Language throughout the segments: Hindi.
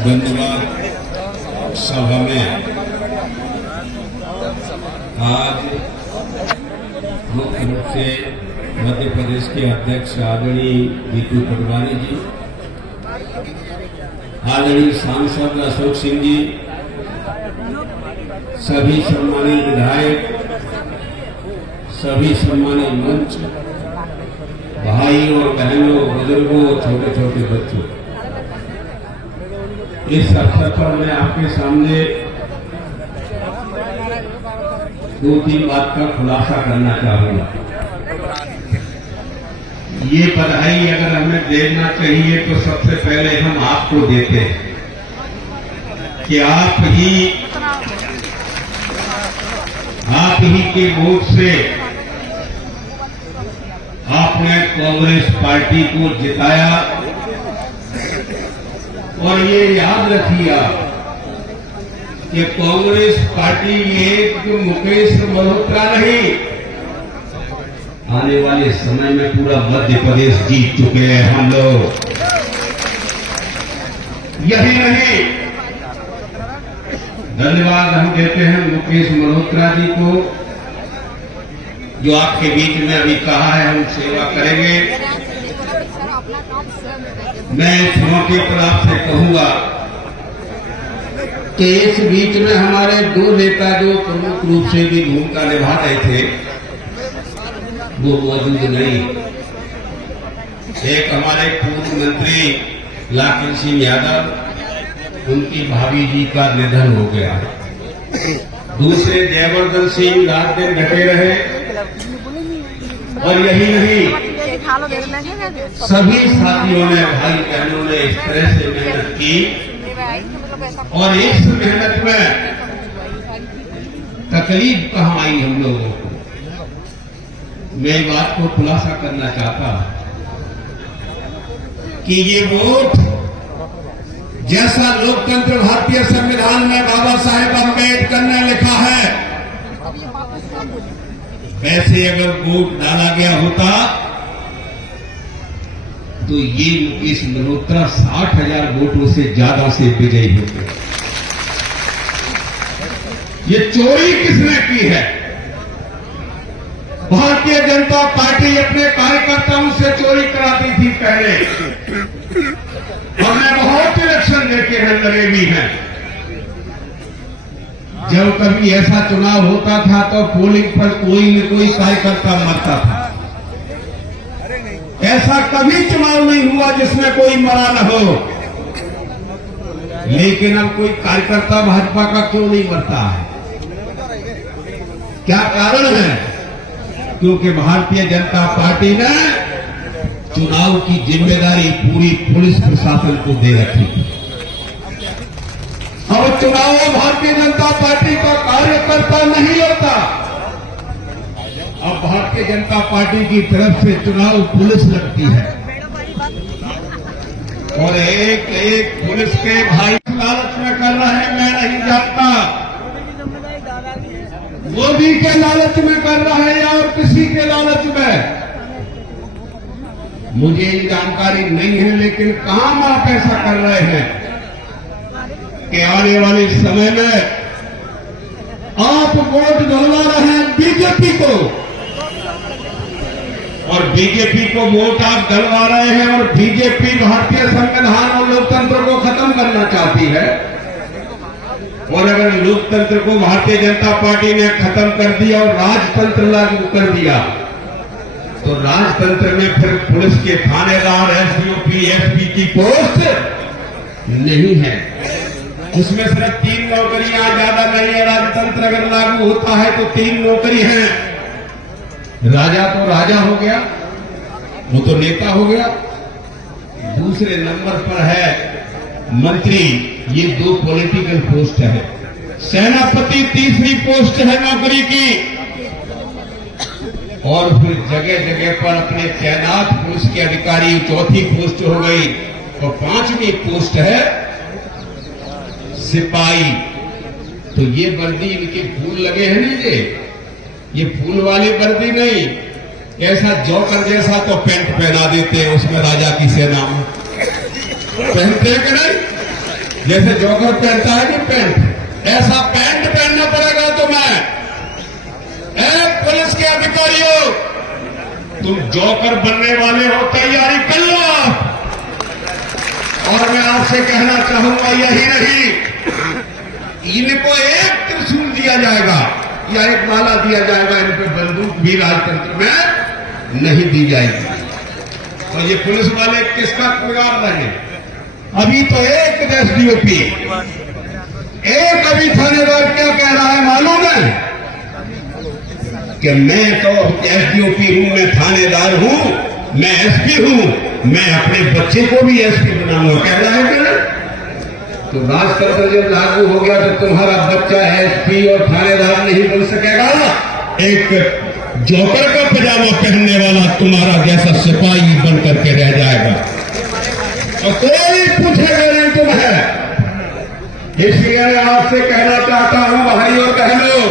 धन्यवाद। सभा में आज मुख्य रूप से मध्य प्रदेश के अध्यक्ष आदरणीय जीतू पटवारी जी, आदरणीय सांसद अशोक सिंह जी, सभी सम्मानित विधायक, सभी सम्मानित मंच, भाई और बहनों, बुजुर्गों, छोटे छोटे बच्चों, इस अवसर पर मैं आपके सामने दो तीन बात का खुलासा करना चाहूंगा। ये बधाई अगर हमें देना चाहिए तो सबसे पहले हम आपको देते हैं कि आप ही के वोट से आपने कांग्रेस पार्टी को जिताया। और ये याद रखिए कि कांग्रेस पार्टी में मुकेश मल्होत्रा नहीं, आने वाले समय में पूरा मध्य प्रदेश जीत चुके हैं हम लोग। यही नहीं, धन्यवाद हम देते हैं मुकेश मल्होत्रा जी को, जो आपके बीच में अभी कहा है हम सेवा करेंगे। मैं इस मौके पर आपसे कहूंगा कि इस बीच में हमारे दो नेता जो प्रमुख रूप से भी भूमिका निभा रहे थे वो मौजूद नहीं। एक हमारे पूर्व मंत्री लाखन सिंह यादव, उनकी भाभी जी का निधन हो गया। दूसरे जयवर्धन सिंह रात दिन डटे रहे। और यही नहीं, सभी साथियों ने, भाई बहनों ने इस तरह से मेहनत की और इस मेहनत में तकलीफ कहां आई हम लोगों को। मैं बात को खुलासा करना चाहता कि ये वोट, जैसा लोकतंत्र भारतीय संविधान में बाबा साहेब अम्बेडकर ने लिखा है, वैसे अगर वोट डाला गया होता तो ये मुकेश मल्होत्रा 60,000 वोटों से ज्यादा से विजयी होते। ये चोरी किसने की है? भारतीय जनता पार्टी अपने कार्यकर्ताओं से चोरी कराती थी पहले। हमने बहुत इलेक्शन देखे हैं, लड़े भी हैं। जब कभी ऐसा चुनाव होता था तो पोलिंग पर कोई न कोई कार्यकर्ता मरता था। ऐसा कभी चुनाव नहीं हुआ जिसमें कोई मरा न हो। लेकिन अब कोई कार्यकर्ता भाजपा का क्यों नहीं मरता है? क्या कारण है? क्योंकि भारतीय जनता पार्टी ने चुनाव की जिम्मेदारी पूरी पुलिस प्रशासन को दे रखी थी। अब चुनाव भारतीय जनता पार्टी का कार्यकर्ता नहीं होता, अब भारतीय जनता पार्टी की तरफ से चुनाव पुलिस लड़ती है। और एक एक पुलिस के भाई लालच में कर रहे हैं, मैं नहीं जानता मोदी के लालच में कर रहा है या और किसी के लालच में, मुझे जानकारी नहीं है। लेकिन काम आप ऐसा कर रहे हैं कि आने वाले समय में आप वोट डलवा रहे हैं बीजेपी को, और बीजेपी को वोट आप डलवा रहे हैं, और बीजेपी भारतीय संविधान और लोकतंत्र को खत्म करना चाहती है। और अगर लोकतंत्र को भारतीय जनता पार्टी ने खत्म कर दिया और राजतंत्र लागू कर दिया तो राजतंत्र में फिर पुलिस के थानेदार, एसडीओपी, एसपी की पोस्ट नहीं है। उसमें सिर्फ 3 नौकरियां, ज्यादा नहीं है। राजतंत्र अगर लागू होता है तो 3 नौकरी है। राजा तो राजा हो गया, वो तो नेता हो गया। दूसरे नंबर पर है मंत्री, ये 2 पॉलिटिकल पोस्ट है। सेनापति तीसरी पोस्ट है नौकरी की। और फिर जगह जगह पर अपने तैनात पुलिस के अधिकारी चौथी पोस्ट हो गई। और 5वीं पोस्ट है सिपाही। तो ये वर्दी, इनके फूल लगे हैं ना, ये फूल वाली वर्दी नहीं, ऐसा जोकर जैसा तो पेंट पहना देते हैं उसमें राजा की सेना में, पहनते हैं कि नहीं? जैसे जोकर पहनता है कि पेंट, ऐसा पेंट पहनना पड़ेगा तुम्हें। पुलिस के अधिकारियों, तुम जोकर बनने वाले हो, तैयारी कर लो। और मैं आपसे कहना चाहूंगा यही नहीं, इनको एक त्रिशूल दिया जाएगा या एक माला दिया जाएगा, इन पे बंदूक भी राजतंत्र में नहीं दी जाएगी। और ये पुलिस वाले किसका बिगाड़ रहे हैं? अभी तो एक एसडीओपी, एक अभी थानेदार क्या कह रहा है मालूम है कि मैं तो एसडीओपी हूं, मैं थानेदार हूं, मैं एसपी हूं, मैं अपने बच्चे को भी एसपी बनाऊंगा, कह रहा है क्या? तो राजतंत्र जब लागू हो गया तो तुम्हारा बच्चा एसपी और थानेदार नहीं बन सकेगा। एक जोकर का पजामा पहनने वाला तुम्हारा जैसा सिपाही बन करके रह जाएगा और कोई पूछेगा नहीं तुम्हें। इसलिए मैं आपसे कहना चाहता हूं भाई और बहनों,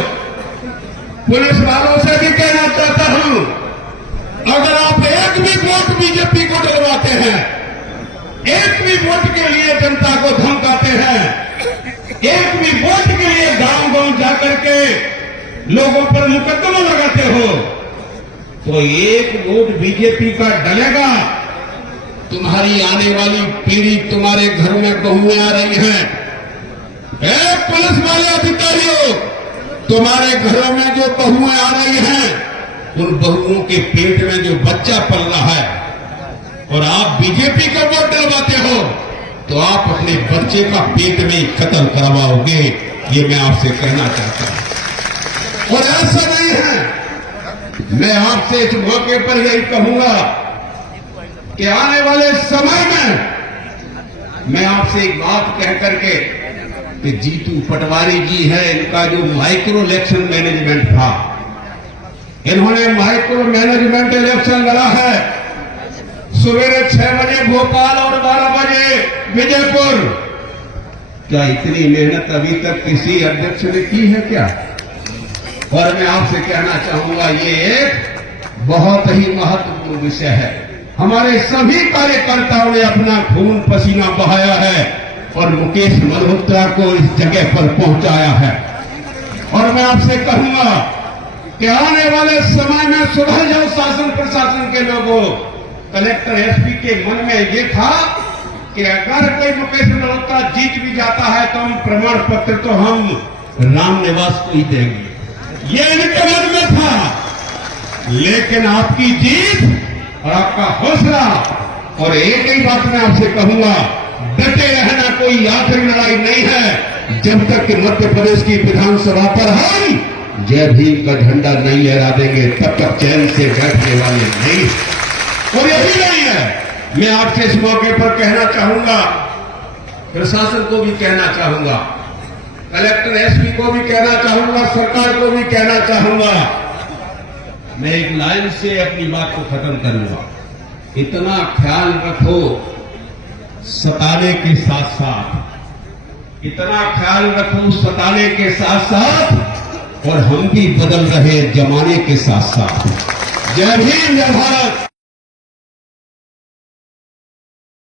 पुलिस वालों से भी कहना चाहता हूं, अगर आप एक भी वोट बीजेपी को डलवाते हैं, एक भी वोट के लिए जनता को धमकाते हैं, एक भी वोट के लिए गांव गांव जाकर के लोगों पर मुकदमा लगाते हो, तो एक वोट बीजेपी का डलेगा, तुम्हारी आने वाली पीढ़ी, तुम्हारे घर में बहुएं आ रही हैं, पुलिस वाले अधिकारियों, तुम्हारे घरों में जो बहुएं आ रही हैं, उन बहुओं के पेट में जो बच्चा पल रहा है और आप बीजेपी का वोट डलवाते हो, तो आप अपने बच्चे का पेट में कत्ल करवाओगे। ये मैं आपसे कहना चाहता हूं। और ऐसा नहीं है, मैं आपसे इस मौके पर यही कहूंगा कि आने वाले समय में मैं आपसे एक बात कह करके कि जीतू पटवारी जी है, इनका जो माइक्रो इलेक्शन मैनेजमेंट था, इन्होंने माइक्रो मैनेजमेंट इलेक्शन लड़ा है। सवेरे 6 बजे भोपाल और 12 बजे विजयपुर। क्या इतनी मेहनत अभी तक किसी अध्यक्ष ने की है क्या? और मैं आपसे कहना चाहूंगा, ये एक बहुत ही महत्वपूर्ण विषय है। हमारे सभी कार्यकर्ताओं ने अपना खून पसीना बहाया है और मुकेश मल्होत्रा को इस जगह पर पहुंचाया है। और मैं आपसे कहूंगा कि आने वाले समय में सुधर जाओ शासन प्रशासन के लोगों। कलेक्टर एसपी के मन में ये था कि अगर कोई मुकेश मल्होत्रा जीत भी जाता है तो हम प्रमाण पत्र तो हम रामनिवास को ही देंगे, ये इनके मन में था। लेकिन आपकी जीत और आपका हौसला, और एक ही बात मैं आपसे कहूंगा, डटे रहना कोई आखिरी लड़ाई नहीं है। जब तक कि मध्य प्रदेश की विधानसभा पर हम जय भीम का झंडा नहीं लहरा देंगे, तब तक चैन से बैठने वाले नहीं। और यही नहीं है, मैं आपसे इस मौके पर कहना चाहूंगा, प्रशासन को भी कहना चाहूंगा, कलेक्टर एसपी को भी कहना चाहूंगा, सरकार को भी कहना चाहूंगा। मैं एक लाइन से अपनी बात को खत्म करूंगा। इतना ख्याल रखो सताने के साथ साथ, इतना ख्याल रखो सताने के साथ साथ, और हम भी बदल रहे जमाने के साथ साथ। जय भीम, जय भारत।